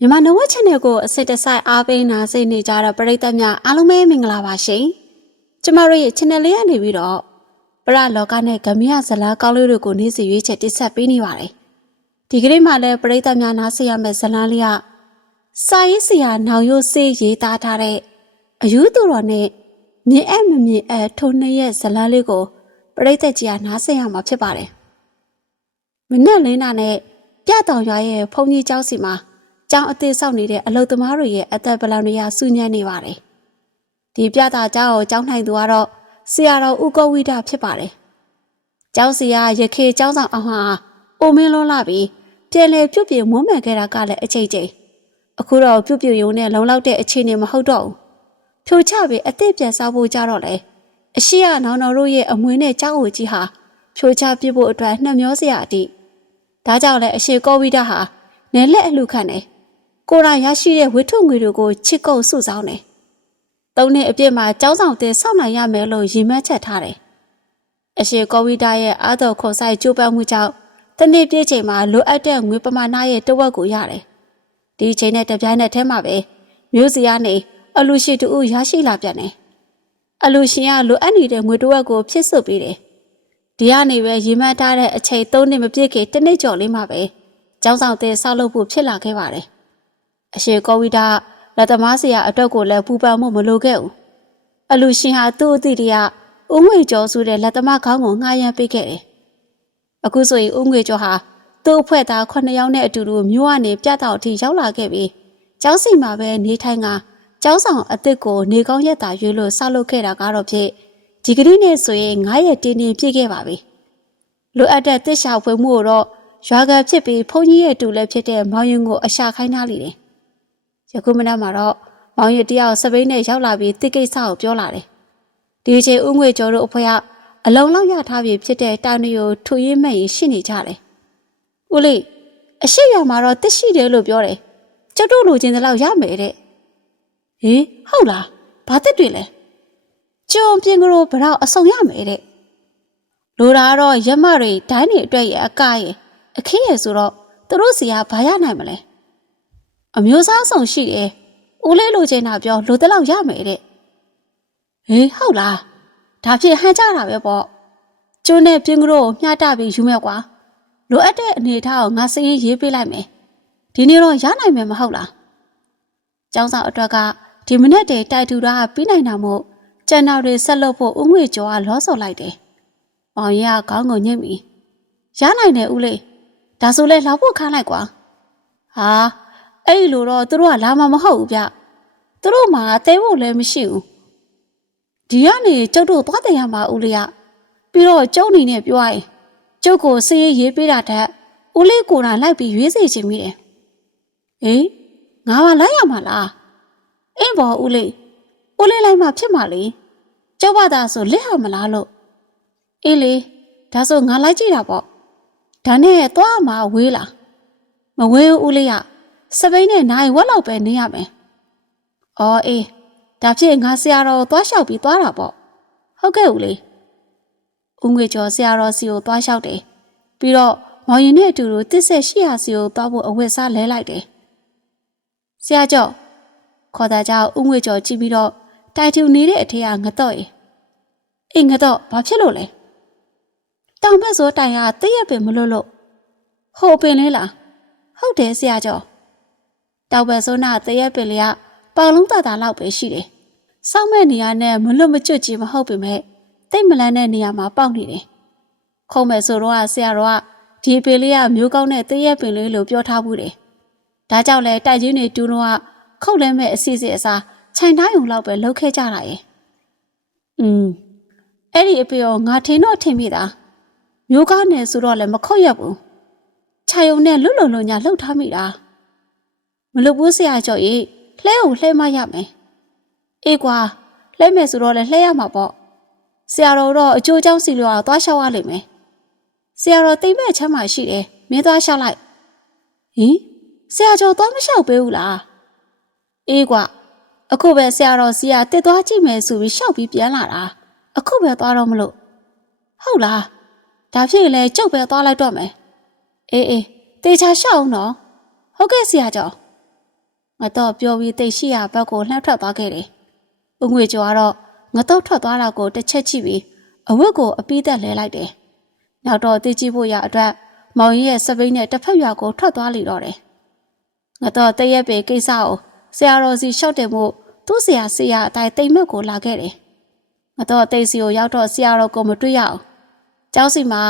မြန်မာနဝက် channel ကိုအစစ်တစိုက်အားပေးနာစိတ်နေကြတဲ့ပရိသတ်များအားလုံးပဲမင်္ဂလာပါရှင်။ကျမတို့ရဲ့ channel လေးကနေပြီးတော့ပရလောကနဲ့ဂမရဇလာကောင်းလေးတွေကိုနေ့စဉ်ရွေးချက်တင်ဆက်ပေးနေပါတယ်။ဒီကနေ့မှလည်းပရိသတ်များနားဆင်ရမယ့်ဇလန်းလေးကစာရေးဆရာနောင်ရိုးစေးရေးသားထားတဲ့အယူသူတော်နဲ့မြင်အပ်မမြင်အပ်ထုံနှစ်ရဲ့ဇလန်းလေးကိုပရိသတ်ကြီးကနားဆင်ရမှာဖြစ်ပါတယ်။မနေ့လင်းနာနဲ့ပြတောင်ရွာရဲ့ဖုန်ကြီးเจ้าစီမှာ ကျောင်းအသေးဆောက်နေတဲ့အလုသမားတွေရဲ့အသက်ဗလောင်တွေကစူညံ့နေပါတယ်။ဒီပြတာကျောင်းကိုကျောင်းထိုင်သူကတော့ဆရာတော်ဦးကောဝိဒဖြစ်ပါတယ်။ကျောင်းစီကရခေကျောင်းဆောင်အောင်ဟာအိုမင်းလုံးလာပြီးပြန်လေပြုတ်ပြမွမ်းမှန်ခဲ့တာကလည်းအချိန်ချင်းအခုတော့ပြုတ်ပြရုံနဲ့လုံလောက်တဲ့အခြေအနေမဟုတ်တော့ဘူး။ဖြိုချပြီးအသက်ပြန်ဆောက်ဖို့ကြတော့လေအရှိရနောင်တော်တို့ရဲ့အမွေနဲ့ကျောင်းကိုကြီးဟာဖြိုချပြဖို့အတွက်နှမျောစရာအတိဒါကြောင့်လည်းအရှိကောဝိဒဟာနယ်လက်အလှခံတယ် ကိုရာရရှိတဲ့ဝိထုငွေတွေကိုချစ်ကုပ်စုဆောင်းတယ်။သုံးနှစ်အပြည့်မှာကျောင်းဆောင်တင်ဆောက်နိုင်ရမယ်လို့ရည်မှန်းချက်ထားတယ်။အရှိကောဝိတာရဲ့အာတော်ခုံဆိုင်ကြိုးပမ်းမှုကြောင့်တနေ့ပြည့်ချိန်မှာလိုအပ်တဲ့ငွေပမာဏရဲ့တဝက်ကိုရတယ်။ဒီချိန်နဲ့တပြိုင်နက်တည်းမှာပဲမျိုးစီကနေအလူရှိတူရရှိလာပြန်တယ်။အလူရှင်ကလိုအပ်နေတဲ့ငွေတဝက်ကိုဖြစ်စွပေးတယ်။ဒီကနေပဲရည်မှန်းထားတဲ့အချိန်၃နှစ်မပြည့်ခင်တစ်နှစ်ကျော်လေးမှာပဲကျောင်းဆောင်တင်ဆောက်လုပ်ဖို့ဖြစ်လာခဲ့ပါတယ်။ အရှိကောဝိဒလက်သမားဆရာအတွက်ကိုလည်းပူပန်မှုမလိုခဲ့ဘူးအလူရှင်ဟာသူ့အသည့်တရဦးငွေကျော်စုတဲ့လက်သမားခေါင်းကိုငှားရမ်းပေးခဲ့တယ်အခုဆိုရင်ဦးငွေကျော်ဟာသူ့အဖွဲ့သား9ယောက်နဲ့အတူတူမြို့ကနေပြတ်တော့အထိရောက်လာခဲ့ပြီးကျောင်းစီမှာပဲနေထိုင်ကကျောင်းဆောင်အစ်စ်ကိုနေကောင်းရက်တာရွေးလို့ဆောက်လုပ်ခဲ့တာကတော့ဖြစ်ဒီကနေ့နဲ့ဆိုရင်9ရက်တင်းတင်းပြည့်ခဲ့ပါပြီလိုအပ်တဲ့တစ်ရှာဖွေမှုကိုတော့ရွာကဖြစ်ပြီးဘုန်းကြီးရဲ့တူလည်းဖြစ်တဲ့မောင်ရင်ကိုအရှာခိုင်းထားလိမ့်တယ် ယခုမနက်မှာတော့မောင်ရတယောက်စပိန်နဲ့ရောက်လာပြီးတိကိစ္စကိုပြောလာတယ်။ဒီချိန်ဦးငွေကျော်တို့အဖွဲကအလုံးလောက်ရထားပြီးဖြစ်တဲ့တောင်တွေကိုထူရင်းမဲ့ရင်ရှိနေကြတယ်။ဦးလေးအရှိရမှာတော့တစ်ရှိတယ်လို့ပြောတယ်။ကျုပ်တို့လိုချင်တဲ့လောက်ရမယ်တဲ့။ဟေးဟုတ်လား။ဘာတစ်တွေလဲ။ကျုံပြင်ကလေးဘရောက်အစုံရမယ်တဲ့။လိုတာကတော့ရက်မတွေဒိုင်းတွေအတွက်ရဲ့အကရဲ့အခင်းရဲ့ဆိုတော့သူတို့စီကဘာရနိုင်မလဲ။ အမျိုးသားဆောင်ရှိတယ်။ဦးလေးလိုချင်တာပြောလိုတဲ့လောက်ရမယ်တဲ့။ဟေးဟုတ်လား။ဒါဖြစ်ဟန်ကြတာပဲပေါ့။ကျွန်းနဲ့ပြင်းကလေးကိုမျှတပြီးယူမယ်ကွာ။လိုအပ်တဲ့အနေထားကိုငါစရင်ရေးပေးလိုက်မယ်။ဒီနေ့တော့ရနိုင်မယ်မဟုတ်လား။ကျောင်းဆောင်အတွက်ကဒီမနေ့တည်းတိုက်ထူတာပြီးနိုင်တာမို့ကျန်တော်တွေဆက်လုပ်ဖို့ဦးငွေကျော်ကလောဆော်လိုက်တယ်။ပေါင်ရကခေါင်းကိုညှစ်မိ။ရနိုင်တယ်ဦးလေး။ဒါဆိုလဲလောက်ဖို့ခန်းလိုက်ကွာ။ဟာ အဲ့လိုတော့သူတို့ကလာမှာမဟုတ်ဘူးဗျသူတို့မှာတဲဖို့လည်းမရှိဘူးဒီကနေကျုပ်တို့သွားတယ်ရမှာဦးလေးကပြီးတော့ကျုပ်နေနဲ့ပြောရင်ကျုပ်ကိုစည်ရေးပေးတာတက်ဦးလေးကိုယ်တိုင်လိုက်ပြီးရွေးစေချင်မိတယ်ဟေးငါမလိုက်ရမှာလားအင်းဘောဦးလေးဦးလေးလိုက်မှဖြစ်မှာလေကျုပ်ဘာသာဆိုလက်ဟာမလားလို့အေးလေဒါဆိုငါလိုက်ကြည့်တာပေါ့ဒါနဲ့သွားမှာဝေးလားမဝေးဘူးဦးလေးက စပိန်နဲ့နိုင်ဝက်လောက်ပဲနေရမယ်။အော်အေးဒါဖြစ်ငါဆရာတော်သွားလျှောက်ပြီးသွားတာပေါ့။ဟုတ်ကဲ့ဦးလေး။ဦးငွေကျော်ဆရာတော်စီကိုသွားလျှောက်တယ်။ပြီးတော့မောင်ရင်နဲ့အတူတူတစ်ဆက်ရှိရာစီကိုသွားဖို့အဝတ်စားလဲလိုက်တယ်။ဆရာကျော်ခေါ်တာကြောင့်ဦးငွေကျော်ကြည့်ပြီးတော့တိုက်တူနေတဲ့အထက်ကငတော့ရေ။အေးငတော့ဘာဖြစ်လို့လဲ။တောင်ဘက်ဆိုတိုင်ကတည့်ရက်ပင်မလို့လို့ဟိုပင်လေးလား။ဟုတ်တယ်ဆရာကျော်။ တောက်ဘက်ဆိုးနာတရက်ပင်လေးကပေါင်လုံးတတာလောက်ပဲရှိတယ်။စောက်မဲ့နေရာနဲ့မလွတ်မကျွတ်ကြီးမဟုတ်ပေမဲ့တိတ်မလန်းတဲ့နေရာမှာပေါက်နေတယ်။ခုံမဲ့ဆိုတော့ဆရာတော်ကဒီပင်လေးကမျိုးကောင်းတဲ့တရက်ပင်လေးလို့ပြောထားဘူးတယ်။ဒါကြောင့်လဲတိုက်ချင်းတွေတူးတော့ခုတ်လဲမဲ့အစီအစီအစားခြိုင်တိုင်းုံလောက်ပဲလှုပ်ခဲကြတာရဲ့။อืมအဲ့ဒီအပေရောငါထင်တော့ထင်မိတာမျိုးကောင်းနေဆိုတော့လည်းမခုတ်ရဘူး။ခြာယုံနဲ့လွတ်လွတ်လွတ်ညာလှုပ်ထားမိတာ။ မလုပ်ဘူးဆရာကျော်ရေလှဲကိုလှဲမရမယ်အေးကွာလှဲမယ်ဆိုတော့လည်းလှဲရမှာပေါ့ဆရာတော်တော့အချိုးချောင်းစီလောအောင်သွားလျှောက်ရလိမ့်မယ်ဆရာတော်တိမ်မဲ့ချမ်းမှရှိတယ်မင်းသွားလျှောက်လိုက်ဟင်ဆရာကျော်သွားမလျှောက်ပေးဘူးလားအေးကွာအခုပဲဆရာတော်စီကတစ်သွားကြည့်မယ်ဆိုပြီးလျှောက်ပြီးပြန်လာတာအခုပဲသွားတော့မလို့ဟုတ်လားဒါဖြစ်ရင်လည်းကြောက်ပဲသွားလိုက်တော့မယ်အေးအေးတေချာလျှောက်အောင်နော်ဟုတ်ကဲ့ဆရာကျော် ငါတော့ပြောပြီးတိတ်ရှိရဘက်ကိုလှမ်းထွက်သွားခဲ့တယ်။ဦးငွေကျော်ကတော့ငါတော့ထွက်သွားတာကိုတစ်ချက်ကြည့်ပြီးအဝတ်ကိုအပီးသက်လဲလိုက်တယ်။နောက်တော့သိကြည့်ဖို့ရအတွက်မောင်ကြီးရဲ့စပိန်နဲ့တစ်ဖက်ရွာကိုထွက်သွားလိတော့တယ်။ငါတော့တရက်ပေကိစ္စကိုဆရာတော်စီလျှောက်တယ်မို့သူ့ဆရာဆရာအတိုင်းတိမ်မက်ကိုလာခဲ့တယ်။ငါတော့တိတ်စီကိုရောက်တော့ဆရာတော်ကိုမတွေ့ရအောင်။ကျောင်းစီမှာ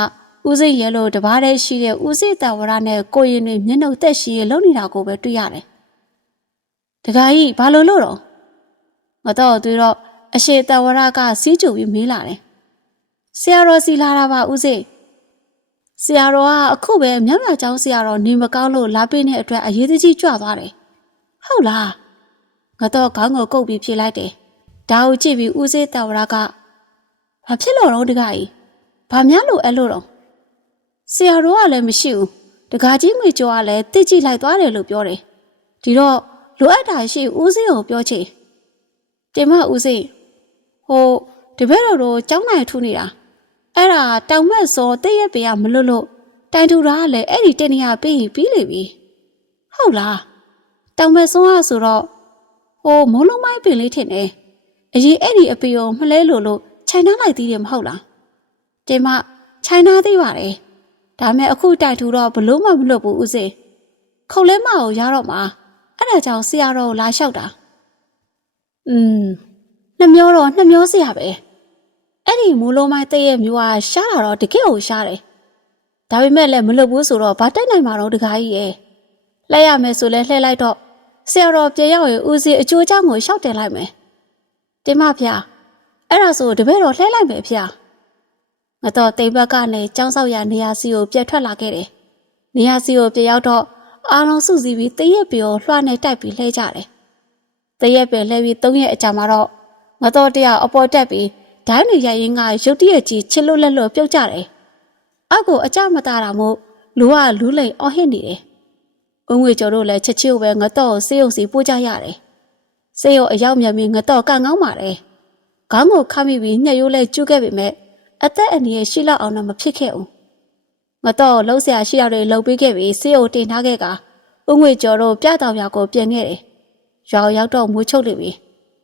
ဦးစိတ်ရဲလို့တပားတည်းရှိတဲ့ဦးစိတ်တဝရနဲ့ကိုရင်တွေမျက်နှုတ်သက်ရှိရလုံနေတာကိုပဲတွေ့ရတယ်။ တခါကြီးဘာလို့လို့တော့ငါတော့တွေ့တော့အရှိတဝရကစီးကြူပြီးမေးလာတယ်။ဆရာတော်စီလာတာပါဦးစိတ်ဆရာတော်ကအခုပဲမြောက်မြောက်ကျောင်းဆရာတော်နေမကောင်းလို့လာပေးတဲ့အတွက်အရေးတကြီးကြွသွားတယ်။ဟုတ်လားငါတော့ခေါင်းကိုကုတ်ပြီးဖြေလိုက်တယ်။ဒါကိုကြည့်ပြီးဦးစိတ်တဝရကဘာဖြစ်လို့တော့တခါကြီးဘာများလို့အဲ့လို့တော့ဆရာတော်ကလည်းမရှိဘူးတကားကြီးငွေကြောကလည်းတိတ်ကြည့်လိုက်သွားတယ်လို့ပြောတယ်ဒီတော့ လိုအပ်တာရှိဦးစိကိုပြောချင်တင်မဦးစိဟိုတပည့်တော်တို့ကျောင်းနိုင်ထူနေတာအဲ့ဒါတောင်မက်စောတည့်ရက်ပေကမလွတ်လို့တိုင်ထူတာကလည်းအဲ့ဒီတနေရာပြီးရင်ပြီးလေပြီဟုတ်လားတောင်မက်စောကဆိုတော့ဟိုမိုးလုံးမိုင်းပင်လေးထင်တယ်အရင်အဲ့ဒီအပီကိုမလဲလို့လို့ခြိုင်နှားလိုက်သေးတယ်မဟုတ်လားတင်မခြိုင်နှားသေးပါတယ်ဒါမဲ့အခုတိုက်ထူတော့ဘလို့မှမလွတ်ဘူးဦးစေခုတ်လဲမအောင်ရတော့မှာ အဲ့ဒါကြောင့်ဆရာတော်လာလျှောက်တာอืมနှမျောတော့နှမျောဆရာပဲအဲ့ဒီမိုးလုံးမိုင်းတဲ့ရဲ့မျိုးကရှားလာတော့တကယ့်ကိုရှားတယ်ဒါပေမဲ့လည်းမလွတ်ဘူးဆိုတော့ဘာတိုက်နိုင်မှာတော့တကားကြီးရဲ့လှည့်ရမယ်ဆိုလဲလှည့်လိုက်တော့ဆရာတော်ပြေရောက်ရင်ဦးစီးအချိုးချောင်းကိုရှောက်တင်လိုက်မယ်တင်မဖျားအဲ့ဒါဆိုတပည့်တော်လှည့်လိုက်မယ်ဖျားငါတော့တိမ်ဘက်ကနေចောင်းဆောက်ရနေရာစီကိုပြက်ထွက်လာခဲ့တယ်နေရာစီကိုပြက်ရောက်တော့ အားလုံးစုစည်းပြီးတရက်ပြေကိုလွှားနေတိုက်ပြီးလှဲကြတယ်။တရက်ပြေလှဲပြီး၃ရက်အကြာမှာတော့ငါတော့တရားအပေါ်တက်ပြီးဒိုင်းနေရရင်ကရုတ်တရက်ကြီးချစ်လို့လက်လို့ပြုတ်ကြတယ်။အောက်ကိုအကြမတာတာမို့လူကလူးလိန်အော်ဟစ်နေတယ်။ဦးငွေကျော်တို့လည်းချက်ချစ်ပဲငါတော့ဆေးရုံစီပို့ကြရတယ်။ဆေးရုံအရောက်မြန်ပြီးငါတော့ကငောင်းပါတယ်။ခေါင်းကိုခါမိပြီးညှက်ရိုးလဲကျူးခဲ့ပေမဲ့အသက်အန္တရာယ်ရှိလောက်အောင်တော့မဖြစ်ခဲ့ဘူး။ ငါတော့လှုပ်ရှားရှိရောက်တွေလှုပ်ပေးခဲ့ပြီးဆေးကိုတင်ထားခဲ့ကဥငွေကျော်တို့ပြတောင်ရွာကိုပြန်ခဲ့တယ်။ရွာရောက်တော့မွေးချုပ်နေပြီ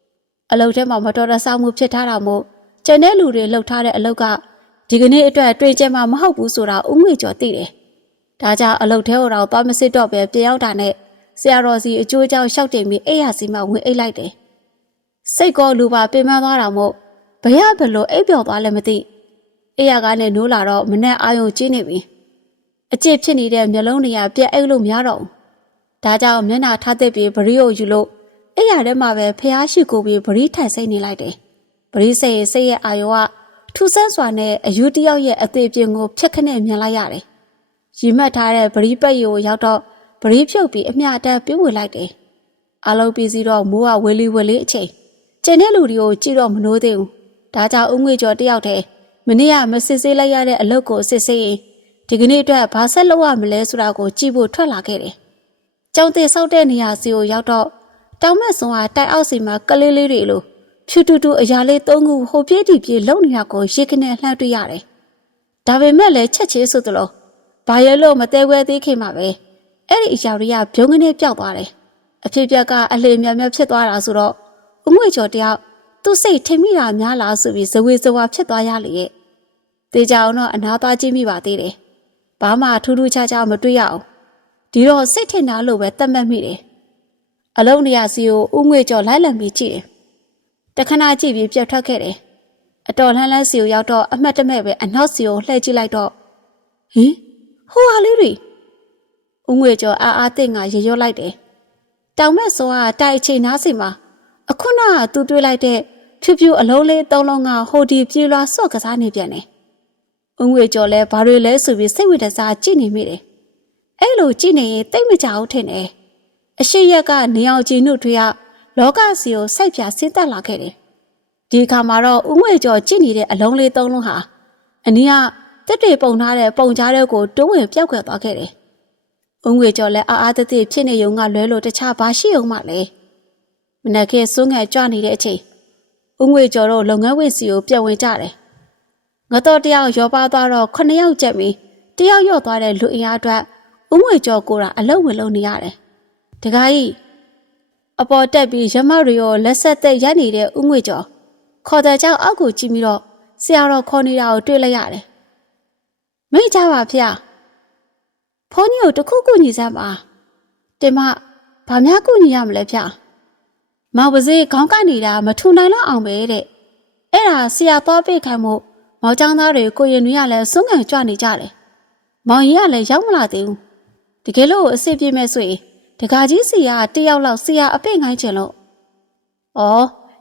။အလုတ်ထဲမှာမတော်တဆမှုဖြစ်ထားတာမို့ကျန်တဲ့လူတွေလှုပ်ထားတဲ့အလုတ်ကဒီကနေ့အတွက်တွေ့ကြမှာမဟုတ်ဘူးဆိုတာဥငွေကျော်သိတယ်။ဒါကြောင့်အလုတ်ထဲကိုတော့သွားမစစ်တော့ပဲပြန်ရောက်တာနဲ့ဆရာတော်စီအကျိုးအကြောင်းရှောက်တင်ပြီးအိယာစီမှဝင်အိတ်လိုက်တယ်။စိတ်ကောလူပါပင်ပန်းသွားတာမို့ဘရဘလို့အိပ်ပျော်သွားလည်းမသိ။ အေးရကားနဲ့နိုးလာတော့မနဲ့အာယုံကျင်းနေပြီအကျစ်ဖြစ်နေတဲ့မျက်လုံးတွေကပြက်အိတ်လို့များတော့ဒါကြောင့်မျက်နှာထားသက်ပြီးဗရီကိုယူလို့အေးရထဲမှာပဲဖျားရှိကိုပြီးဗရီထိုင်စိတ်နေလိုက်တယ်ဗရီစိတ်ရဲ့စိတ်ရဲ့အာယုံကထူဆန်းစွာနဲ့အယူတယောက်ရဲ့အသေးပြင်းကိုဖြက်ခနဲ့မြင်လိုက်ရတယ်ရီမှတ်ထားတဲ့ဗရီပက်ရီကိုရောက်တော့ဗရီဖြုတ်ပြီးအမျှတန်းပြုံးဝင်လိုက်တယ်အလုံးပြီးစီတော့မိုးကဝေလီဝေလီအချိန်ကျန်တဲ့လူတွေကိုကြည့်တော့မနှိုးသေးဘူးဒါကြောင့်ဦးငွေကျော်တယောက်တည်း မနေ့ကမစစ်ဆေးလိုက်ရတဲ့အလုပ်ကိုစစ်ဆေးရင်ဒီကနေ့အတွက်ဘာဆက်လုပ်ရမလဲဆိုတာကိုကြည့်ဖို့ထွက်လာခဲ့တယ်။ကျောင်းသေးဆောက်တဲ့နေရာစီကိုရောက်တော့တောင်မက်စွန်ကတိုက်အောက်စီမှာကလေးလေးတွေလိုဖြူတူတူအရာလေးသုံးခုဟိုပြေးတီပြေးလုံနေတာကိုရေကနေလှမ်းတွေ့ရတယ်။ဒါပေမဲ့လည်းချက်ချင်းဆိုသလိုဘာရဲလို့မတဲခွဲသေးခင်မှာပဲအဲ့ဒီအရာတွေကဘုံကနေပျောက်သွားတယ်။အဖြစ်ပြက်ကအလေမြတ်မြတ်ဖြစ်သွားတာဆိုတော့ဥငွေကျော်တယောက် သူ့စိတ်ထိမိတာများလားဆိုပြီးဇဝေဇဝါဖြစ်သွားရလေရဲ့တေချာအောင်တော့အနာသွားကြည့်မိပါသေးတယ်ဘာမှထူးထူးခြားခြားမတွေ့ရအောင်ဒီတော့စိတ်ထင်တာလို့ပဲသတ်မှတ်မိတယ်အလုံးနေရာစီကိုဥငွေကျော်လိုက်လံပြီးကြည့်တယ်တခဏကြည့်ပြီးပြတ်ထွက်ခဲ့တယ်အတော်လှမ်းလှမ်းစီကိုရောက်တော့အမှတ်တမဲ့ပဲအနောက်စီကိုလှည့်ကြည့်လိုက်တော့ဟင်ဟိုဟာလေးတွေဥငွေကျော်အားအားသိငါရေရွတ်လိုက်တယ်တောင်မက်စောကတိုက်အချိန်နားစီမှာအခုနကသူတွေးလိုက်တဲ့ ဖြူဖြူအလုံးလေးသုံးလုံးကဟိုဒီပြေးလွှာဆော့ကစားနေပြန်တယ်။အငွေကျော်လဲဘာတွေလဲဆိုပြီးစိတ်ဝင်စားကြည့်နေမိတယ်။အဲ့လိုကြည့်နေရင်တိတ်မကြဘူးထင်တယ်။အရှိရက်ကနေအောင်ကြည်နုတွေကလောကစီကိုစိုက်ပြဆင်းသက်လာခဲ့တယ်။ဒီအခါမှာတော့ဥငွေကျော်ကြည့်နေတဲ့အလုံးလေးသုံးလုံးဟာအနည်းကတက်တွေပုံထားတဲ့ပုံကြားတဲ့ကိုတွန်းဝင်ပြောက်ကွယ်သွားခဲ့တယ်။ဥငွေကျော်လဲအားအားတသိဖြစ်နေုံကလွဲလို့တခြားဘာရှိအောင်မလဲ။မနက်ခင်းစွန်းငယ်ကြွနေတဲ့အချိန် ဦးငွေကျော်တို့လုပ်ငန်းဝင်စီကိုပြက်ဝင်ကြတယ်။ငါတော့တယောက်ရောပါသွားတော့ခုနှစ်ယောက်ကျက်ပြီးတယောက်ရော့သွားတဲ့လူအင်အားအတွက်ဦးငွေကျော်ကိုယ်တာအလုံးဝင်လုံးနေရတယ်။တခါကြီးအပေါ်တက်ပြီးရမရီကိုလက်ဆက်သက်ရက်နေတဲ့ဥငွေကျော်ခေါ်တဲ့ကြောင့်အောက်ကိုကြည့်ပြီးတော့ဆရာတော်ခေါ်နေတာကိုတွေ့လိုက်ရတယ်။မိတ်ကြပါဖေ။ဖုန်းကြီးကိုတစ်ခုခုညီစမ်းပါ။တင်မဘာများကူညီရမလဲဖေ။ မောင်ပစေးခေါင်းကနေတာမထူနိုင်တော့အောင်ပဲတဲ့။အဲ့ဒါဆရာတော်ပိတ်ခိုင်းမှုမောင်ចောင်းသားတွေကိုရင်တွေကလည်းစွန့်ငံကြွနေကြတယ်။မောင်ကြီးကလည်းရောက်မလာသေးဘူး။တကယ်လို့အစ်စ်ပြည့်မဲ့ဆိုရင်တကာကြီးစီကတယောက်လောက်စီယာအပိတ်ငိုင်းချင်လို့။ဩ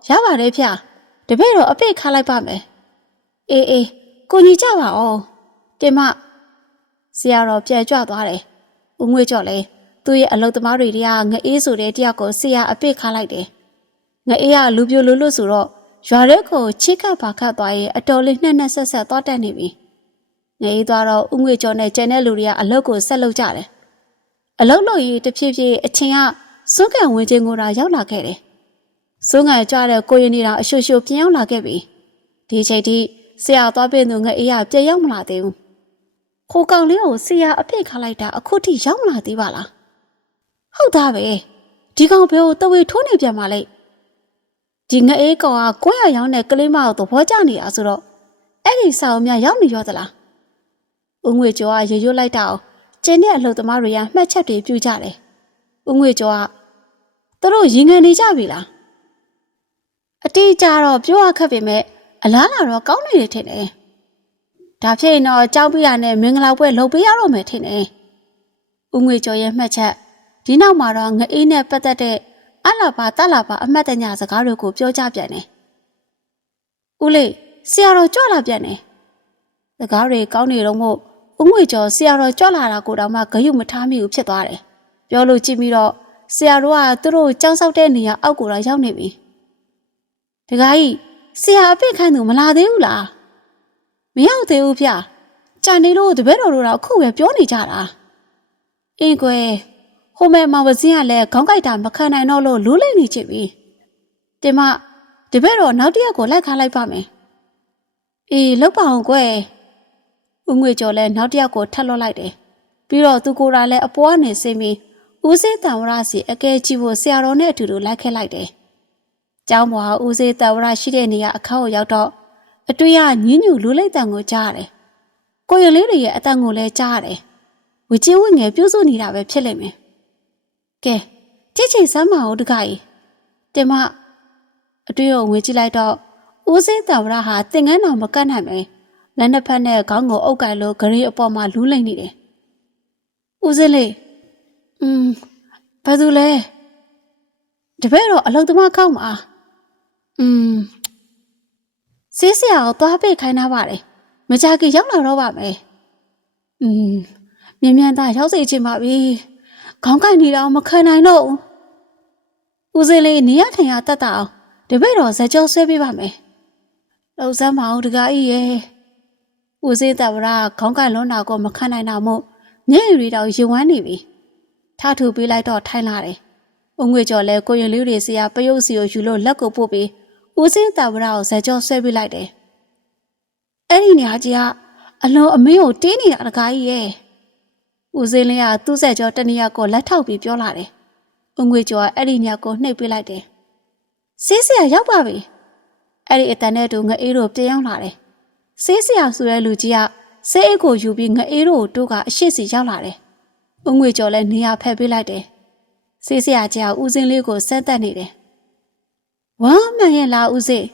ရပါတယ်ဖေ။တပည့်တော့အပိတ်ခါလိုက်ပါမယ်။အေးအေးကိုညီကြပါအောင်။တင်မဆရာတော်ပြန်ကြွသွားတယ်။ဦးငွေကြော့လဲသူ့ရဲ့အလုတ်သမားတွေတည်းကငအေးဆိုတဲ့တယောက်ကိုဆရာအပိတ်ခါလိုက်တယ်။ ငအေးကလူပြိုလူလွတ်ဆိုတော့ရွာရဲကိုချစ်ကပ်ပါခတ်သွားရဲ့အတော်လေးနှက်နှက်ဆက်ဆက်သွားတက်နေပြီ။ငအေးသွားတော့ဦးငွေကြော့နဲ့ကျန်တဲ့လူတွေကအလုတ်ကိုဆက်လုပ်ကြတယ်။အလုတ်လို့ရေးတဖြည်းဖြည်းအချင်းကစွန့်ကန်ဝင်ချင်းကိုတော့ရောက်လာခဲ့တယ်။စွန့်ကန်ကြတဲ့ကိုရင်နေတာအရှုရှုပြန်ရောက်လာခဲ့ပြီ။ဒီချိန်ထိဆရာသွားပြင်သူငအေးကပြန်ရောက်မလာသေးဘူး။ခိုးကောင်လေးကိုဆရာအဖိတ်ခါလိုက်တာအခုထိရောက်မလာသေးပါလား။ဟုတ်သားပဲ။ဒီကောင်ဘယ်ကိုတဝေထိုးနေပြန်มาလဲ။ ဒီငအေးကောင်ကကိုရရောင်းတဲ့ကလေးမကိုသဘောကျနေတာဆိုတော့အဲ့ဒီစာအုပ်များရောက်နေရောသလား။ဦးငွေကျော်ကရေရွတ်လိုက်တာအောင်ကျင်းတဲ့အလုပ်သမားတွေကမှတ်ချက်တွေပြုကြတယ်။ဦးငွေကျော်ကသူတို့ရင်ငံနေကြပြီလား။အတိအကျတော့ပြောရခက်ပေမဲ့အလားလာတော့ကောင်းနေတယ်ထင်တယ်။ဒါဖြစ်ရင်တော့ကြောက်ပြရနဲ့မင်္ဂလာပွဲလုပ်ပေးရတော့မယ်ထင်တယ်။ဦးငွေကျော်ရဲ့မှတ်ချက်ဒီနောက်မှာတော့ငအေးနဲ့ပတ်သက်တဲ့ အလာပါတလာပါအမှတ်တညစကားတွေကိုပြောကြပြန်တယ်။ဦးလေးဆရာတော်ကြွလာပြန်တယ်။စကားတွေကောင်းနေတော့မို့ဦးငွေကျော်ဆရာတော်ကြွလာတာကိုတော့မှဂယုမထားမိဘူးဖြစ်သွားတယ်။ပြောလို့ကြည့်ပြီးတော့ဆရာတော်ကသူတို့ကြောင်းဆောက်တဲ့နေရာအောက်ကိုတော့ရောက်နေပြီ။တခါကြီးဆရာအပိတ်ခိုင်းသူမလာသေးဘူးလား။မရောက်သေးဘူးဗျ။ကြံနေလို့တပည့်တော်တို့တော့အခုပဲပြောနေကြတာ။အင်းကွယ် ဟိုမဲ့မောင်ပစင်းကလည်းခေါင်းကိုက်တာမခံနိုင်တော့လို့လူးလိမ့်နေချစ်ပြီ။တင်မတပည့်တော်နောက်တစ်ရက်ကိုလိုက်ခါလိုက်ပါမယ်။အေးလောက်ပါအောင်ကွယ်။ဦးငွေကျော်လည်းနောက်တစ်ယောက်ကိုထပ်လွှတ်လိုက်တယ်။ပြီးတော့သူကိုယ်တိုင်လည်းအပေါ်ကနေဆင်းပြီးဦးစေးတံဝရစီအကဲကြည့်ဖို့ဆရာတော်နဲ့အတူတူလိုက်ခဲ့လိုက်တယ်။ကျောင်းပေါ်ကဦးစေးတံဝရရှိတဲ့နေရာအခန်းကိုရောက်တော့အတွင်းကညင်းညူလူလိမ့်တန်ကိုကြားရတယ်။ကိုရလေးတွေရဲ့အတန်ကိုလည်းကြားရတယ်။ဝချင်းဝငယ်ပြုစုနေတာပဲဖြစ်လိမ့်မယ်။ ကဲကြည့်ချိန်စမ်းမအောင်တခါကြီးတင်မအတွင်းကိုဝင်ကြည့်လိုက်တော့ဦးစေးတံဝရဟာသင်္ကန်းတော်မကတ်နိုင်ပဲ။လက်နှစ်ဖက်နဲ့ခေါင်းကိုအုပ်ကင်လို့ဂရီအပေါ်မှာလူးလိမ့်နေတယ်။ဦးစင်းလေးอืมဘာသူလဲတပည့်တော့အလုတ်သမားကောက်မှာอืมဆေးဆရာကိုသွားပိတ်ခိုင်းထားပါတယ်။မကြခင်ရောက်လာတော့ပါမယ်။อืมမြန်မြန်သားရောက်စေချင်ပါပြီ။ ခေါင်းကိုက်နေတော့မခံနိုင်တော့ဘူး။ဦးစင်းလေးနေရထိုင်ရတတ်တာအောင်တပည့်တော်ဇကြောဆွဲပေးပါမယ်။လှုပ်စမ်းမအောင်တကားကြီးရဲ့။ဦးစင်းတဝရခေါင်းကိုက်လွန်းတာကိုမခံနိုင်တာမို့မျက်ရည်တွေတော့ရင်ဝမ်းနေပြီ။ထားထူပေးလိုက်တော့ထိုင်လာတယ်။ဦးငွေကျော်လဲကိုရင်လေးတွေစီကပယုတ်စီကိုယူလို့လက်ကိုပို့ပြီးဦးစင်းတဝရကိုဇကြောဆွဲပေးလိုက်တယ်။အဲ့ဒီနေရာကြီးကအလွန်အမေးကိုတင်းနေတာတကားကြီးရဲ့။ ဦးစင်းလေးကသူ့ဇကြောတနည်းကိုလက်ထောက်ပြီးပြောလာတယ်။ဦးငွေကျော်ကအဲ့ဒီညကိုနှိပ်ပေးလိုက်တယ်။ဆေးဆရာရောက်ပါပြီ။အဲ့ဒီအတန်နဲ့တူငအေးတို့ပြန်ရောက်လာတယ်။ဆေးဆရာဆိုတဲ့လူကြီးကဆေးအိတ်ကိုယူပြီးငအေးတို့တို့ကအရှိစီရောက်လာတယ်။ဦးငွေကျော်လည်းနေရာဖက်ပေးလိုက်တယ်။ဆေးဆရာကြီးကဦးစင်းလေးကိုဆက်တက်နေတယ်။ဝမ်းမှန်ရဲ့လားဦးစင်း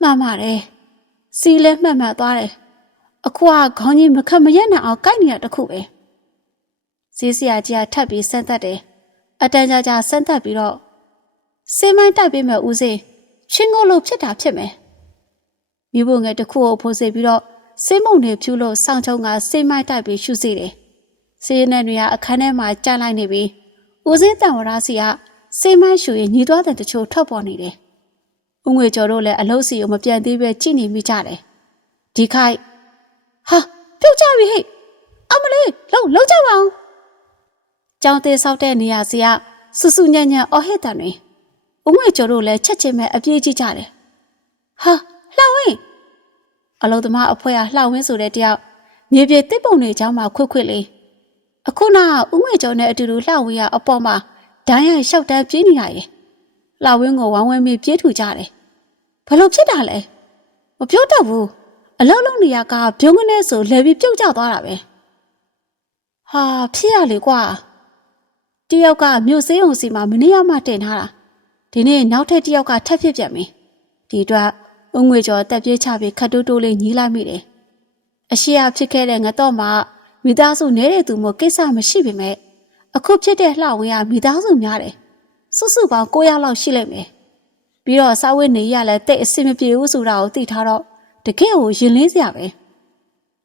မှန်ပါတယ်။စီလည်းမှန်မှန်သွားတယ်။အခုကခေါင်းကြီးမခက်မရက်နိုင်အောင်ကိုက်နေတာတခုပဲ။ ဆေးဆရာကြီးကထပ်ပြီးဆက်တက်တယ်။အတန်ကြာကြာဆက်တက်ပြီးတော့စင်းမတိုက်ပေးမယ်ဦးစင်းချင်းကိုလို့ဖြစ်တာဖြစ်မယ်။မိဖို့ငယ်တစ်ခုကိုဖိုးစေပြီးတော့စေးမုံတွေဖြူလို့စောင်းချုံကစေးမိုက်တိုက်ပြီးရှုစေတယ်။စေးနဲ့တွေကအခန်းထဲမှာကြာလိုက်နေပြီးဦးစင်းတန်ဝရစီကစေးမိုက်ရှူရင်ညီသွားတဲ့တချို့ထွက်ပေါ်နေတယ်။ဦးငွေကျော်တို့လည်းအလုတ်စီကိုမပြန်သေးပဲကြည့်နေမိကြတယ်။ဒီခိုက်ဟာပြုတ်ကြပြီဟဲ့အမလေးလုံလုံကြပါအောင်။ ကြောင်သေးဆောက်တဲ့နေရာစီကဆူဆူညံ့ညံ့အော်ဟစ်တန်တွေဦးငွေကျော်တို့လည်းချက်ချင်းပဲအပြေးကြည့်ကြတယ်။ဟာလှဝင်းအလုသမားအဖွဲ့ကလှဝင်းဆိုတဲ့တယောက်မြေပြေတစ်ပုံတွေချောင်းမှာခွတ်ခွတ်လေးအခုနကဥငွေကျော်နဲ့အတူတူလှဝင်းကအပေါ်မှာဒိုင်းရိုက်ရှောက်တန်းပြေးနေရရဲ့လှဝင်းကိုဝမ်းဝဲမိပြေးထူကြတယ်ဘလို့ဖြစ်တာလဲမပြောတတ်ဘူးအလုံးလုံးနေရကပြုံးကနေဆိုလဲပြီးပြုတ်ကျသွားတာပဲဟာဖြစ်ရလေကွာ တယောက်ကမြို့စေးုံစီမှာမနေ့ကမှတင်ထားတာဒီနေ့နောက်ထပ်တယောက်ကထပ်ဖြစ်ပြန်ပြီဒီအတွက်အုံငွေကျော်တက်ပြေးချပြီးခတ်တိုးတိုးလေးညီးလိုက်မိတယ်အရှိအဖြစ်ခဲ့တဲ့ငတော့မှမိသားစုနေတဲ့သူမျိုးကိစ္စမရှိပေမဲ့အခုဖြစ်တဲ့လှဝင်ရမိသားစုများတယ်စုစုပေါင်း9ယောက်လောက်ရှိလိမ့်မယ်ပြီးတော့စာဝတ်နေရလဲတိတ်အဆင်မပြေဘူးဆိုတာကိုသိထားတော့တကယ့်ကိုရင်လေးစရာပဲ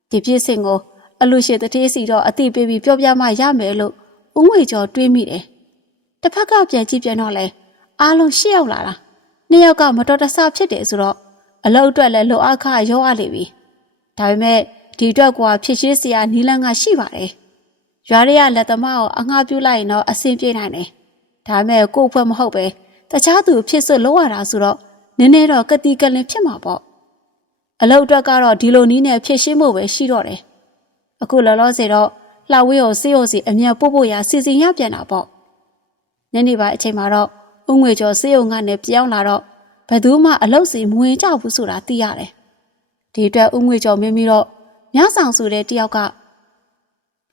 ဒီပြည့်စင်ကိုအလူရှိတတိစီတော့အတိပေးပြီးပြောပြမှရမယ်လို့ ဦးငွေကျော်တွေးမိတယ်တစ်ဖက်ကပြန်ကြည့်ပြန်တော့လဲအားလုံးရှစ်ယောက်လာတာနှစ်ယောက်ကမတော်တဆဖြစ်တယ်ဆိုတော့အလုပ်အတွက်လည်းလိုအားခရောအပ်လိပြီဒါပေမဲ့ဒီအတွက်ကွာဖြစ်ရှိစရာနီလန်းကရှိပါတယ်ရွာတွေကလက်သမားကိုအငှားပြုလိုက်ရင်တော့အဆင်ပြေနိုင်တယ်ဒါပေမဲ့ကို့ဖွဲ့မဟုတ်ပဲတခြားသူဖြစ်စွလို့ရတာဆိုတော့နည်းနည်းတော့ကတိကလင်ဖြစ်မှာပေါ့အလုပ်အတွက်ကတော့ဒီလိုနီးနဲ့ဖြစ်ရှင်းဖို့ပဲရှိတော့တယ်အခုလောလောဆယ်တော့ လှဝေးကိုစေးရုံစီအမြန်ပို့ဖို့ရစီစဉ်ရပြန်တာပေါ့ညနေပိုင်းအချိန်မှာတော့ဥငွေကျော်စေးရုံကနေပြောင်းလာတော့ဘယ်သူမှအလုပ်စီမဝင်ကြဘူးဆိုတာသိရတယ်ဒီအတွက်ဥငွေကျော်မင်းမီတော့ညဆောင်ဆိုတဲ့တယောက်က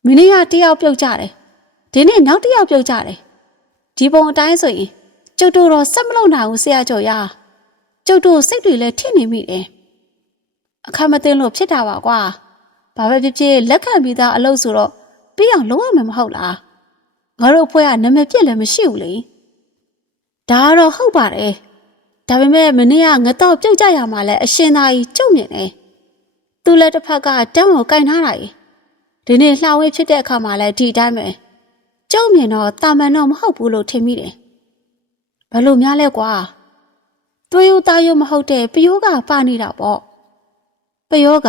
မင်းကတယောက်ပြုတ်ကြတယ်ဒီနေ့နောက်တယောက်ပြုတ်ကြတယ်ဒီပုံအတိုင်းဆိုရင်ကျုပ်တို့တော့ဆက်မလုပ်နိုင်ဘူးဆရာကျော်ရကျုပ်တို့စိတ်တွေလည်းထင်နေမိတယ်အခက်မသိလို့ဖြစ်တာပါကွာဘာပဲဖြစ်ဖြစ်လက်ခံပြီးသားအလုပ်ဆိုတော့ ပြီးအောင်လုပ်ရမယ်မဟုတ်လားငါတို့ဖွဲ့ကနာမည်ပြက်လည်းမရှိဘူးလေဒါကတော့ဟုတ်ပါတယ်ဒါပေမဲ့မနေ့ကငတော့ပြုတ်ကြရမှာလဲအရှင်သာကြီးကျုံမြင်တယ်သူလည်းတစ်ဖက်ကတန်းကိုကင်ထားတာကြီးဒီနေ့လှဝဲဖြစ်တဲ့အခါမှာလည်းဒီတိုင်းပဲကျုံမြင်တော့တာမန်တော့မဟုတ်ဘူးလို့ထင်မိတယ်ဘယ်လိုများလဲကွာသွေးဦးသားရုံမဟုတ်တဲ့ပယောကပါနေတာပေါ့ပယောက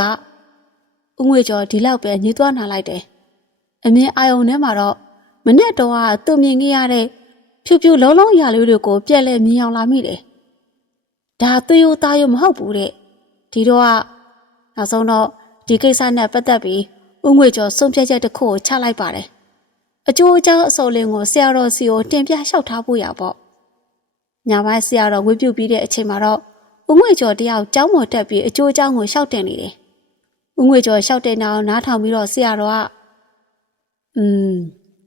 ဦးငွေကျော်ဒီလောက်ပဲညှိသွားနာလိုက်တယ် အမြင်အာယုံထဲမှာတော့မနဲ့တော့ကသူ့မြင်ခဲ့ရတဲ့ဖြူဖြူလုံးလုံးရာလေးတွေကိုပြက်လက်မြင်အောင်လာမိတယ်ဒါသွေးဦးသားရုံမဟုတ်ဘူးတဲ့ဒီတော့ကနောက်ဆုံးတော့ဒီကိစ္စနဲ့ပတ်သက်ပြီးဦးငွေကျော်ဆုံးဖြတ်ချက်တစ်ခုကိုချလိုက်ပါတယ်အကျိုးအကြောင်းအစောလင်းကိုဆရာတော်စီကိုတင်ပြလျှောက်ထားဖို့ရပေါ့ညပိုင်းဆရာတော်ဝေပြုတ်ပြီးတဲ့အချိန်မှာတော့ဦးငွေကျော်တယောက်ကျောင်းပေါ်တက်ပြီးအကျိုးအကြောင်းကိုလျှောက်တင်နေတယ်ဦးငွေကျော်လျှောက်တင်အောင်နားထောင်ပြီးတော့ဆရာတော်က อืม